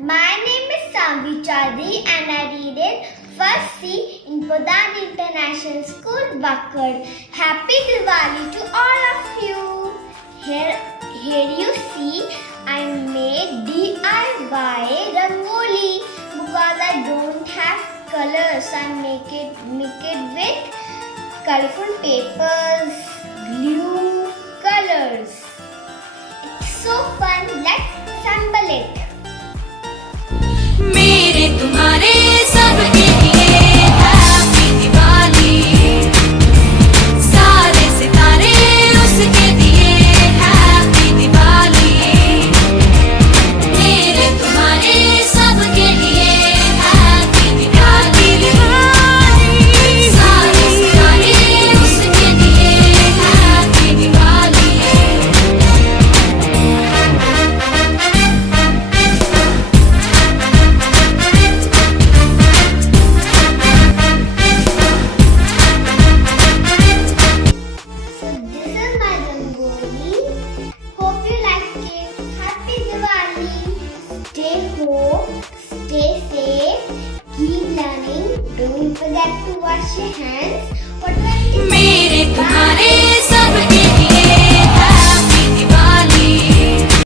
My name is Shailender Chaudhary and I read in first C in Pradhan International School, Bakkad. Happy Diwali to all of you. Here you see I made DIY Rangoli because I don't have colors. I make it with colorful papers, glue, colors. It's so fun. Let's assemble it. मेरे तुम्हारे सबके लिए happy Diwali, सारे सितारे उसके दिए happy Diwali. मेरे तुम्हारे सबके लिए हैप्पी दिवाली, सारे सितारे उसके दिए happy Diwali. So this is my Rangoli. Hope you like it. Happy Diwali. Stay home. Stay safe. Keep learning. Don't forget to wash your hands. मेरे तुम्हारे